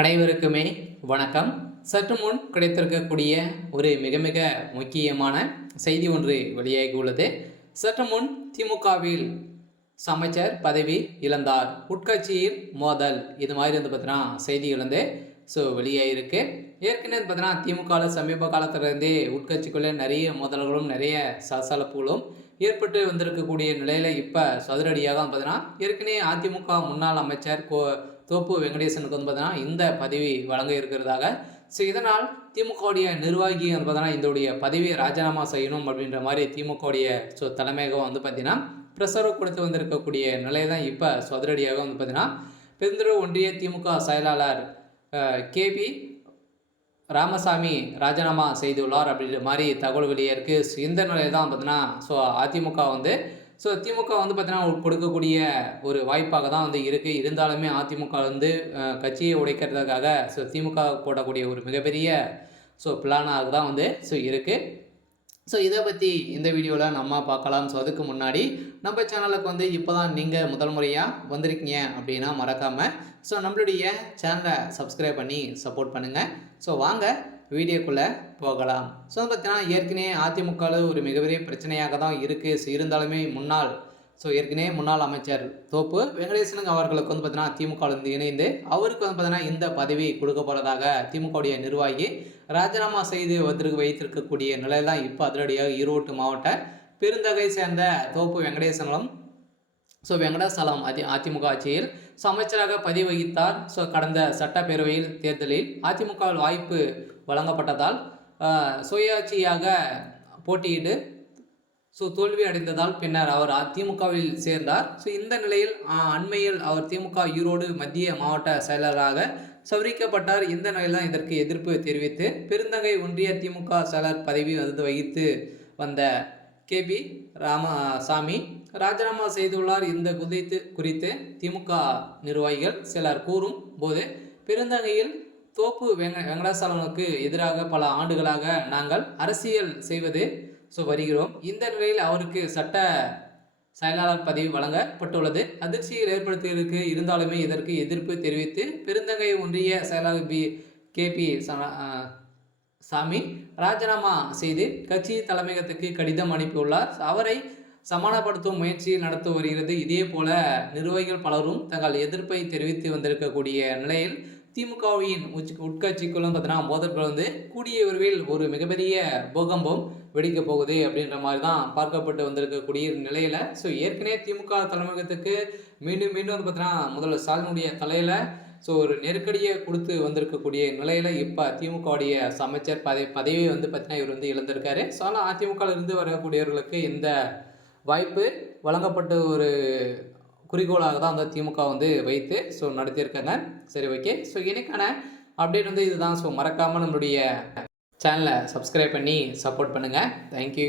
அனைவருக்குமே வணக்கம். சற்று முன் கிடைத்திருக்கக்கூடிய ஒரு மிக மிக முக்கியமான செய்தி ஒன்று வெளியாகி உள்ளது. சற்று முன் திமுகவில் அமைச்சர் பதவி இழந்தார், உட்கட்சியில் மோதல், இது மாதிரி பார்த்தீங்கன்னா செய்திகள் வெளியாகிருக்கு. ஏற்கனவே பார்த்தீங்கன்னா திமுகவில் சமீப காலத்திலிருந்தே உட்கட்சிக்குள்ளே நிறைய மோதல்களும் நிறைய சலசலப்புகளும் ஏற்பட்டு வந்திருக்கக்கூடிய நிலையில் இப்போ சதுரடியாக பார்த்தீங்கன்னா ஏற்கனவே அதிமுக முன்னாள் அமைச்சர் தோப்பு வெங்கடேசனுக்கு பார்த்தீங்கன்னா இந்த பதவி வழங்க இருக்கிறதாக. இதனால் திமுகவுடைய நிர்வாகி பார்த்தீங்கன்னா இதோடைய பதவியை ராஜினாமா செய்யணும் அப்படின்ற மாதிரி திமுகவுடைய தலைமையகம் பார்த்தீங்கன்னா பிரசரவு கொடுத்து வந்திருக்கக்கூடிய நிலை தான் இப்போ சதுரடியாக பார்த்தீங்கன்னா பெருந்துறை ஒன்றிய திமுக செயலாளர் கேபி ராமசாமி ராஜினாமா செய்துள்ளார் அப்படின்ற மாதிரி தகவல் வெளியே இருக்குது. இந்த நிலையில் தான் பார்த்தீங்கன்னா அதிமுக திமுக பார்த்தீங்கன்னா கொடுக்கக்கூடிய ஒரு வாய்ப்பாக தான் இருக்குது. இருந்தாலுமே அதிமுக கட்சியை உடைக்கிறதுக்காக திமுக போடக்கூடிய ஒரு மிகப்பெரிய பிளானாக தான் இருக்குது. இதை பற்றி இந்த வீடியோவில் நம்ம பார்க்கலாம். அதுக்கு முன்னாடி நம்ம சேனலுக்கு இப்போ தான் நீங்கள் முதல் முறையாக வந்திருக்கீங்க அப்படின்னா மறக்காமல் நம்மளுடைய சேனலை சப்ஸ்கிரைப் பண்ணி சப்போர்ட் பண்ணுங்கள். வாங்க வீடியோக்குள்ளே போகலாம். பார்த்தீங்கன்னா ஏற்கனவே அதிமுகவில் ஒரு மிகப்பெரிய பிரச்சனையாக தான் இருக்குது. இருந்தாலுமே ஏற்கனவே முன்னாள் அமைச்சர் தோப்பு வெங்கடேசனுங்க அவர்களுக்கு பார்த்தீங்கன்னா திமுகவிலிருந்து இணைந்து அவருக்கு பார்த்தீங்கன்னா இந்த பதவி கொடுக்க போகிறதாக திமுகவுடைய நிர்வாகி ராஜினாமா செய்து வைத்திருக்கக்கூடிய நிலையில் தான் இப்போ அதிரடியாக ஈரோடு மாவட்ட பெருந்தகை சேர்ந்த தோப்பு வெங்கடேசனும் வெங்கடாசலம் அதிமுக ஆட்சியில் அமைச்சராக பதவி வகித்தார். கடந்த சட்டப்பேரவையில் தேர்தலில் அதிமுகவில் வாய்ப்பு வழங்கப்பட்டதால் சுயாட்சியாக போட்டியிட்டு தோல்வி அடைந்ததால் பின்னர் அவர் அதிமுகவில் சேர்ந்தார். இந்த நிலையில் அண்மையில் அவர் திமுக ஈரோடு மத்திய மாவட்ட செயலராக சவரிக்கப்பட்டார். இந்த நிலையில் தான் இதற்கு எதிர்ப்பு தெரிவித்து பெருந்தகை ஒன்றிய திமுக செயலர் பதவி வகித்து வந்த கேபி ராமசாமி ராஜினாமா செய்துள்ளார். இந்த குறித்து திமுக நிர்வாகிகள் சிலர் கூறும் போது பெருந்தகையில் தோப்பு வெங்கடாசலனுக்கு எதிராக பல ஆண்டுகளாக நாங்கள் அரசியல் செய்வது வருகிறோம். இந்த நிலையில் அவருக்கு சட்ட செயலாளர் பதவி வழங்கப்பட்டுள்ளது. அதிர்ச்சியில் ஏற்படுத்தியிருக்கு. இருந்தாலுமே இதற்கு எதிர்ப்பு தெரிவித்து பெருந்தகை ஒன்றிய செயலாளர் கேபி சாமி ராஜினாமா செய்து கட்சி தலைமையகத்துக்கு கடிதம் அனுப்பியுள்ளார். அவரை சமாதானப்படுத்தும் முயற்சி நடத்தி வருகிறது. இதே போல நிர்வாகிகள் பலரும் தங்கள் எதிர்ப்பை தெரிவித்து வந்திருக்கக்கூடிய நிலையில் திமுகவின் உட்கட்சிக்குள்ளும் பார்த்தீங்கன்னா மோதல்கள் கூடிய விரைவில் ஒரு மிகப்பெரிய பூகம்பம் வெடிக்க போகுது அப்படின்ற மாதிரி தான் பார்க்கப்பட்டு வந்திருக்கக்கூடிய நிலையில் ஏற்கனவே திமுக தலைமையகத்துக்கு மீண்டும் பார்த்தீங்கன்னா முதல்வர் ஸ்டாலினுடைய தலையில் ஒரு நெருக்கடியை கொடுத்து வந்திருக்கக்கூடிய நிலையில் இப்போ திமுகவுடைய அமைச்சர் பதவி பார்த்தீங்கன்னா இவர் இழந்திருக்காரு. ஆனால் அதிமுகவில் இருந்து வரக்கூடியவர்களுக்கு இந்த வாய்ப்பு வழங்கப்பட்ட ஒரு குறிக்கோளாக தான் திமுக வைத்து நடத்தியிருக்காங்க. சரி, ஓகே. இன்னைக்கான அப்டேட் இதுதான். மறக்காமல் நம்மளுடைய சேனலை சப்ஸ்கிரைப் பண்ணி சப்போர்ட் பண்ணுங்கள். தேங்க்யூ.